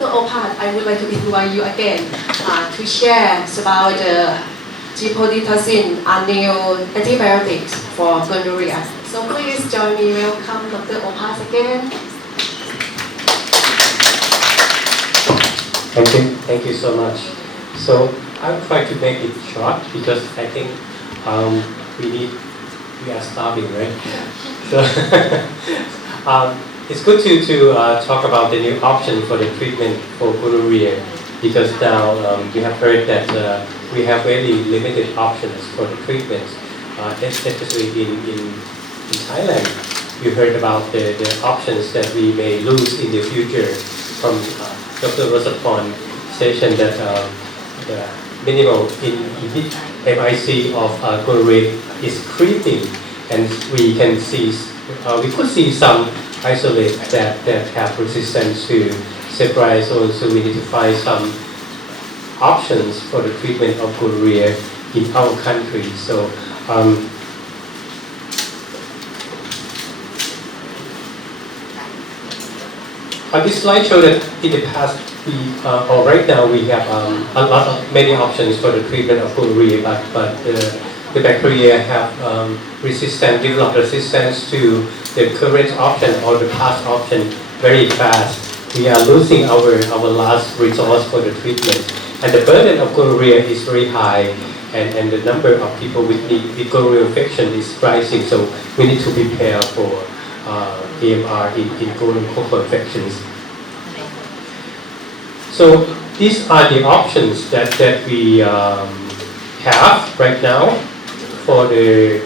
Opat, I would like to invite you again to share about gepotidacin, a new antibiotics for gonorrhea. So please join me. Welcome Dr. Opat again. Thank you so much. So I'll try to make it short because I think we are starving, right? So it's good to talk about the new option for the treatment for gonorrhea because now you have heard that we have very limited options for the treatment, especially in Thailand. You heard about the options that we may lose in the future from Dr. Rosaporn's session that the minimal in MIC of gonorrhea is creeping, and we could see some isolates that have resistance to ceftriaxone, so we need to find some options for the treatment of gonorrhea in our country. So this slide shows that in the past, or right now, we have many options for the treatment of gonorrhea, but the bacteria have developed resistance to the current option or the past option very fast. We are losing our last resource for the treatment, and the burden of gonorrhea is very high, and the number of people with gonorrhea infection is rising. So we need to prepare for AMR in gonococcal infections. So these are the options that we have right now for the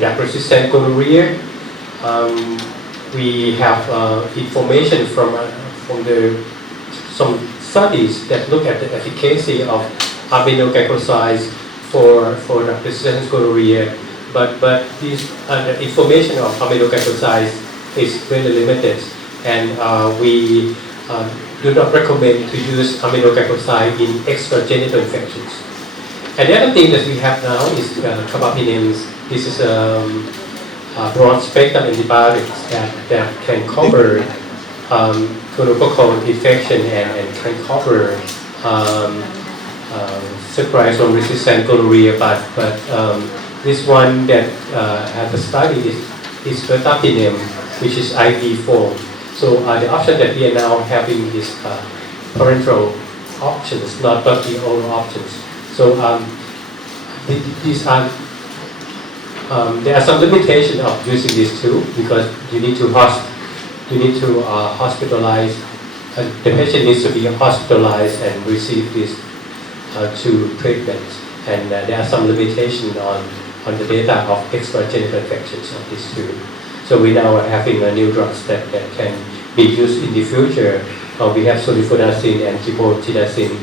drug-resistant gonorrhea. We have information from some studies that look at the efficacy of aminoglycosides for drug-resistant gonorrhea, but this the information of aminoglycosides is really limited, and we do not recommend to use aminoglycoside in extragenital infections. And the other thing that we have now is carbapenems. This is broad spectrum antibiotics that can cover gonococcal infection and can cover ceftriaxone resistant gonorrhea, but this one that has a study is carbapenem, which is IV form. So the option that we are now having is parenteral options, not the oral options. So these are there are some limitations of using these two because you need to hospitalize. The patient needs to be hospitalized and receive these two treatments, and there are some limitations on the data of extragenital infections of these two. So we now are having new drugs that can be used in the future. We have sulfonacin and gepotidacin,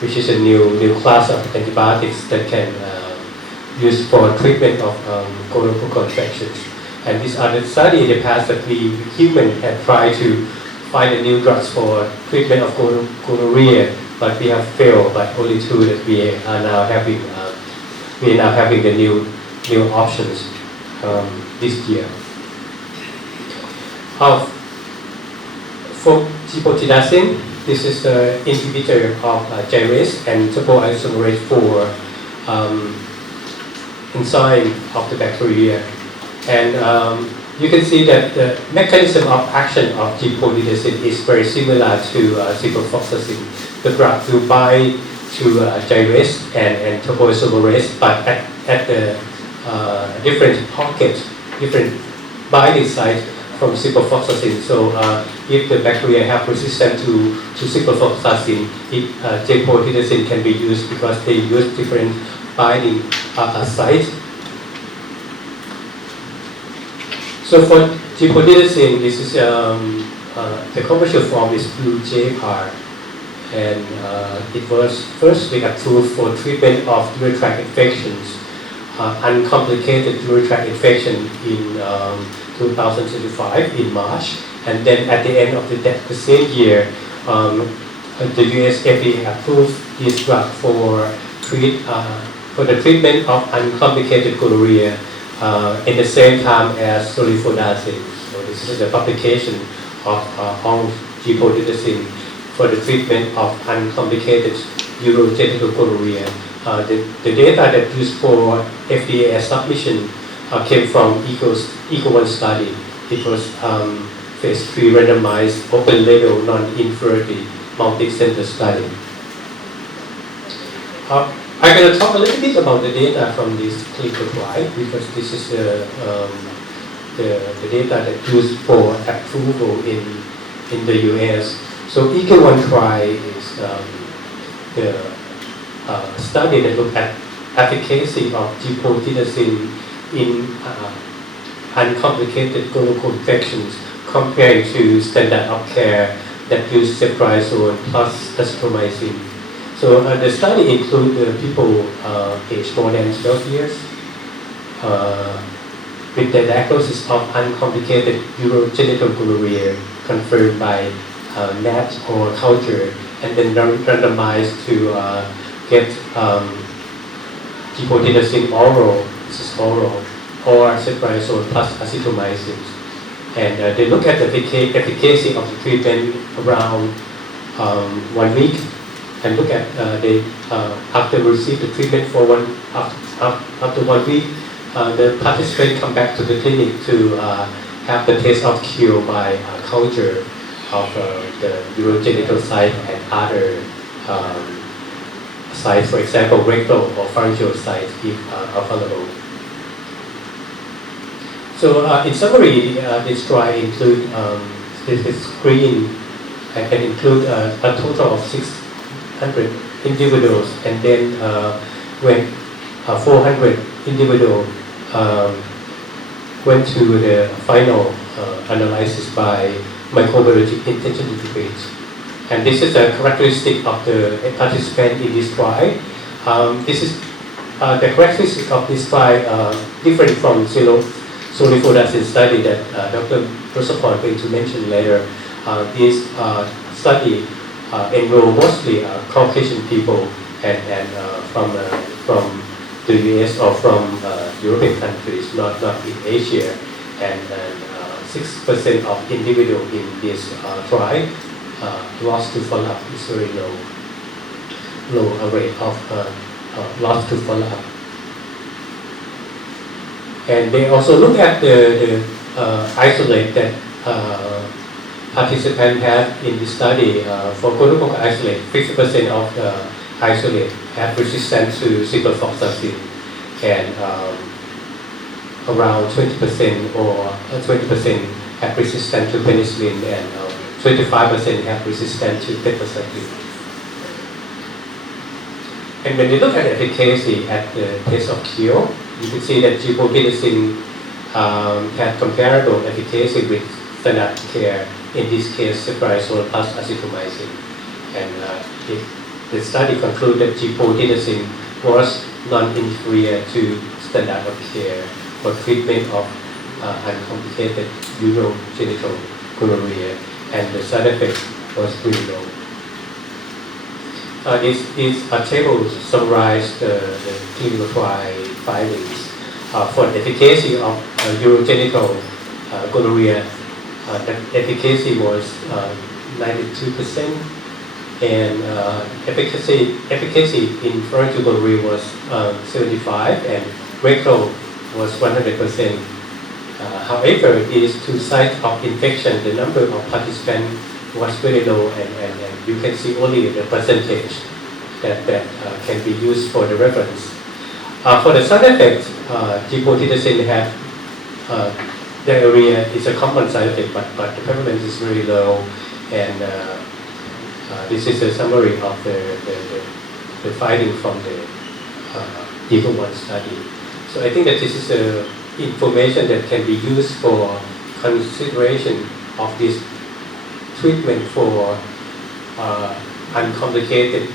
which is a new class of antibiotics that can use for treatment of gonococcal infections. And these are the study in the past that we humans have tried to find a new drugs for treatment of gonorrhea, but we have failed. But only two that we are now having. We are now having the new options this year. For gepotidacin, this is the inhibitor of gyrase and topoisomerase 4 enzyme of the bacteria. And you can see that the mechanism of action of gepotidacin is very similar to ciprofloxacin. The drug will bind to gyrase and topoisomerase, but at the different pockets, different binding sites from ciprofloxacin. So if the bacteria have resistance to ciprofloxacin, gepotidacin can be used because they use different binding sites. So for gepotidacin, this is the commercial form is blue J-PAR, and it was firstly approved for treatment of urinary tract infections, uncomplicated urinary tract infection in 2025 in March, and then at the end of the same year, the US FDA approved this drug for the treatment of uncomplicated gonorrhea in the same time as sulfonacin. So this is the publication of all gepotidacin for the treatment of uncomplicated urogenital gonorrhea. The data that used for FDA submission came from ECO1 study. It was phase 3 randomized open-label non-inferiority multi-center study. I'm going to talk a little bit about the data from this clinical trial because this is the data that used for approval in the US. So ECO1 trial is the study that looked at efficacy of gipotidacin in uncomplicated gonococcal infections compared to standard of care that use ceftriaxone plus azithromycin. So the study includes people aged more than 12 years with the diagnosis of uncomplicated urogenital gonorrhea confirmed by NAT or culture, and then randomized to get gipotidacin oral, this is oral, or ceftriaxone plus azithromycin. And they look at the efficacy of the treatment around 1 week, and look at after receive the treatment for after 1 week, the participant come back to the clinic to have the test of cure by culture of the urogenital site and other sites, for example, rectal or pharyngeal sites if available. So in summary, this trial include this screen can include a total of 600 individuals, and then when 400 individuals went to the final analysis by microbiology intensity debate. And this is a characteristic of the participant in this trial. This is the characteristic of this trial different from sulfuracin study that Dr. Rosapon is going to mention later. This study enroll mostly Caucasian people and from the US or from European countries, not in Asia. And 6% of individuals in this trial lost to follow-up is very low rate of lost to follow-up. And they also look at the isolate that participants had in the study. For gonococcal isolate, 50% of the isolate have resistance to ciprofloxacin, and around 20% or 20% have resistance to penicillin, and 25% have resistance to tetracycline. And when you look at efficacy at the test of cure, you can see that gipotidacin had comparable efficacy with standard care, in this case ceftriaxone plus azithromycin. And the study concluded that gipotidacin was non-inferior to standard of care for treatment of uncomplicated urogenital gonorrhea, and the side effect was pretty low. This table summarizes the clinical trial findings. For the efficacy of urogenital gonorrhea, the efficacy was 92%, and efficacy in pharyngeal gonorrhea was 75%, and rectal was 100%. However, these two sites of infection, the number of participants was very low, and you can see only the percentage that can be used for the reference. For the side effects, gipotidacin have diarrhea is a common side effect, but the prevalence is very low, and this is a summary of the finding from the ECO1 study. So I think that this is information that can be used for consideration of this treatment for uncomplicated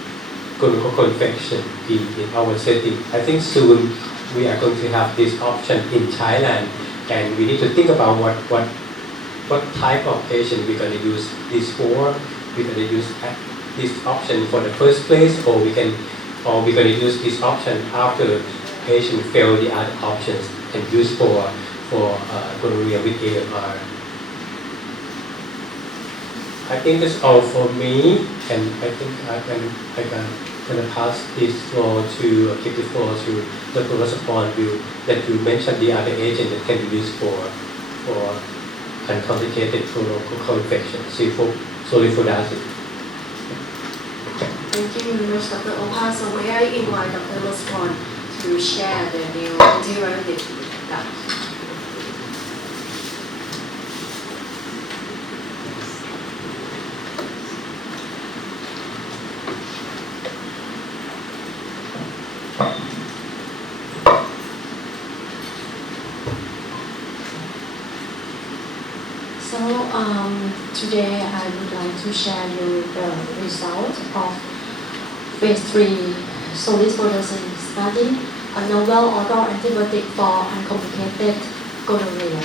gonococcal infection in our setting. I think soon we are going to have this option in Thailand, and we need to think about what type of patient we're going to use this for. We're going to use this option for the first place, or we're going to use this option after patient fail the other options and use for gonorrhea with AMR. I think that's all for me, and I think I can gonna pass this floor to give the floor to Dr. Rasapon that you mentioned the other agent that can be used for uncomplicated colorectal infection, sulfuric. Thank you very much, Dr. Opa. So may I invite Dr. Rasapon to share the new antibiotic that today I would like to share you the result of phase 3 solifluorescin study, a novel oral antibiotic for uncomplicated gonorrhea.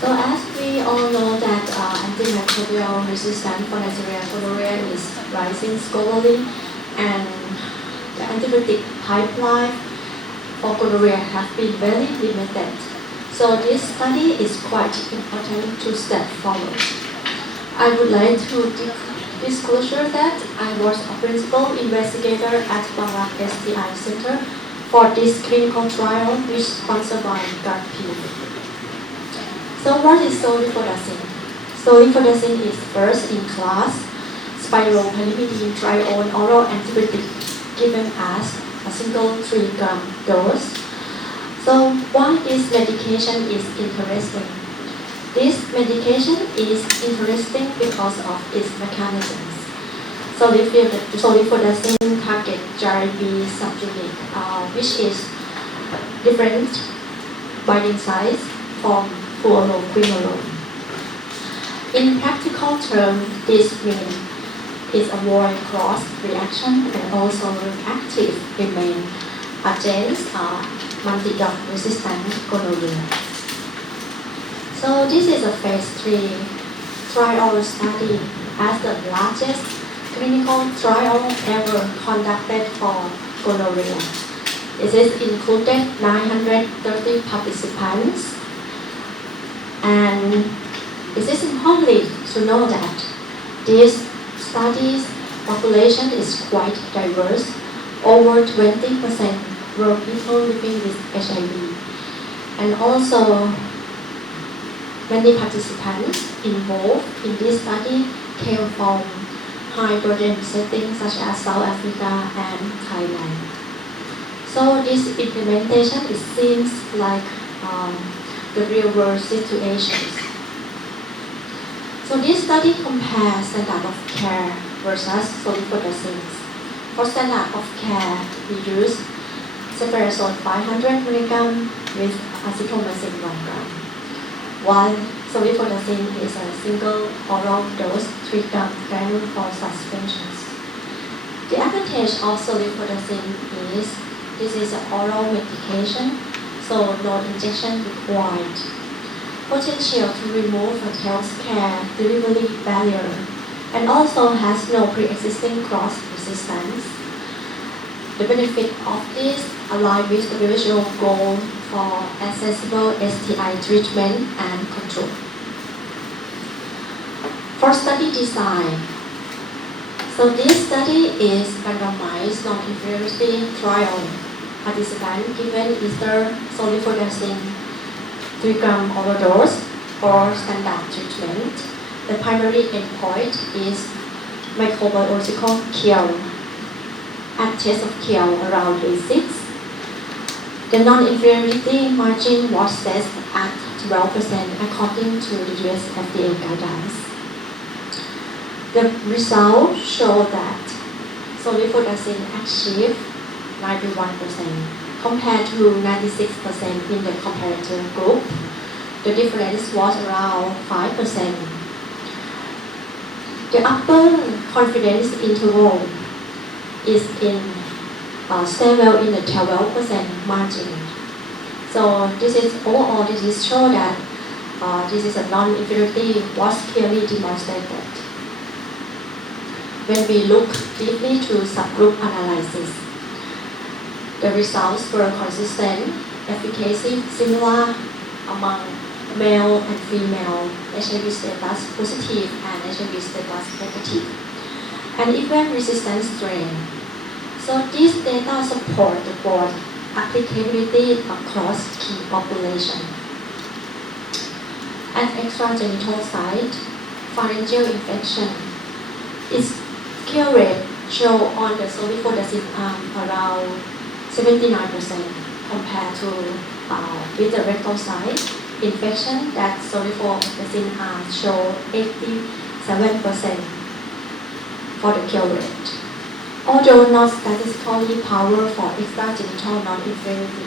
So as we all know that antimicrobial resistance for Neisseria gonorrhea is rising globally, and the antibiotic pipeline for gonorrhea has been very limited. So this study is quite important to step forward. I would like to disclosure that I was a principal investigator at Bangladesh STI Center for this clinical trial, which is sponsored by GARP. So what is solifluorescin? Solifluorescin is first-in-class spiroperimidine triol oral antibiotic given as a single 3-gram dose. So why this medication is interesting? This medication is interesting because of its mechanisms. Solifluorescin target GRB subunit, which is different binding size from fluoroquinolone. In practical terms, this means it avoids cross reaction and also active remain against multi-drug resistant gonorrhea. So this is a phase 3 trial study as the largest clinical trial ever conducted for gonorrhea. It is included 930 participants, and it is important to know that this study's population is quite diverse. Over 20% were people living with HIV, and also many participants involved in this study came from high burden settings such as South Africa and Thailand. So this implementation, it seems like the real world situations. So this study compares standard of care versus solifluorescins. For standard of care, we use ceftriaxone 500 mg with azithromycin 1 gram, while solifluorescin is a single oral dose 3 gram granule for suspensions. The advantage of solifluorescin is this is an oral medication, so no injection required. Potential to remove a healthcare delivery barrier, and also has no pre-existing cross resistance. The benefit of this align with the original goal for accessible STI treatment and control. For study design, so this study is randomized non-inferiority trial. Participants given either solifluorescin 3 gram oral dose or standard treatment. The primary endpoint is microbiological kill at test of kill around day 6. The non-inferiority margin was set at 12% according to the US FDA guidelines. The results show that solifluorescin achieved 91% compared to 96% in the comparator group. The difference was around 5%. The upper confidence interval is stable in the 12% margin. So this is overall, this is show that this is a non-inferiority was clearly demonstrated. When we look deeply to subgroup analysis, the results were consistent, efficacy similar among male and female HIV status positive and HIV status negative, and even resistant strain. So these data support the broad applicability across key population. At extragenital site, pharyngeal infection, its cure rate show on the sulfidazine arm around 79% compared to with the rectal site infection that sulfidazine arm show 87% for the cure rate. Although not statistically powered for extragenital non-inferiority,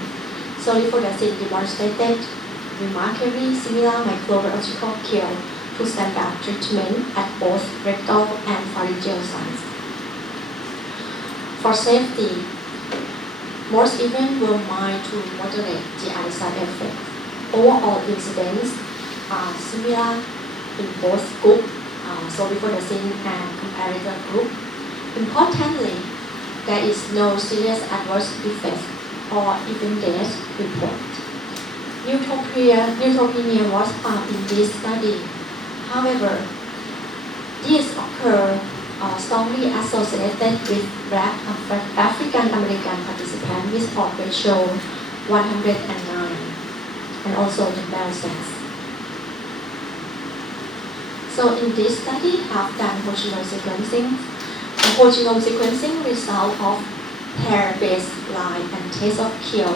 sulfidazine demonstrated remarkably similar microbiological cure to standard treatment at both rectal and pharyngeal sites. For safety, most events were mild to moderate GI side effects. Overall incidents are similar in both groups, sulfidazine and comparator group. Importantly, there is no serious adverse effect or even death report. Neutropenia was found in this study. However, these occur strongly associated with Black African American participants with odds ratio 109 and also the male sex. So in this study, have done whole genome sequencing. The whole genome sequencing result of pair-based line and test of kill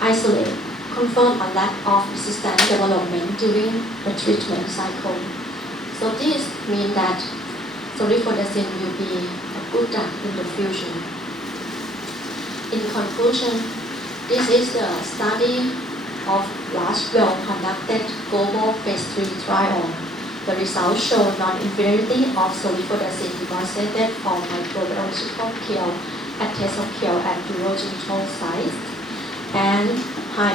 isolate confirm a lack of resistance development during the treatment cycle. So this means that sulfidazine will be a good drug in the future. In conclusion, this is the study of large well-conducted global phase 3 trial. The results show non-inferiority of sulfidazine demonstrated for microbiological kill at test of kill at urogenital sites and high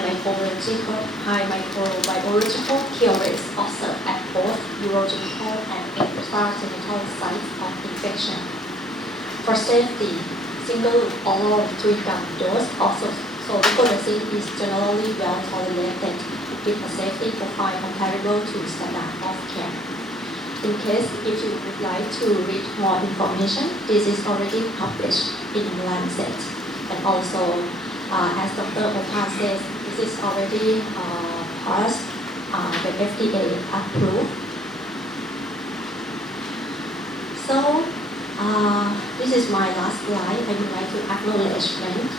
microbiological kill rates observed at both urogenital and extragenital sites of infection. For safety, single oral 3 gram dose of sulfidazine is generally well tolerated with a safety profile comparable to standard of care. In case if you would like to read more information, this is already published in Lancet, and also as Dr. Opa says, this is already passed the FDA approved. So this is my last slide. I would like to acknowledgement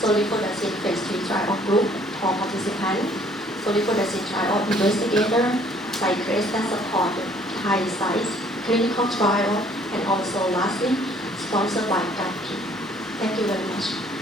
sulfidazine phase 3 trial group for participants, sulfidazine trial investigator, cyclists that support the Thai sites, clinical trial, and also lastly, sponsored by GAPI. Thank you very much.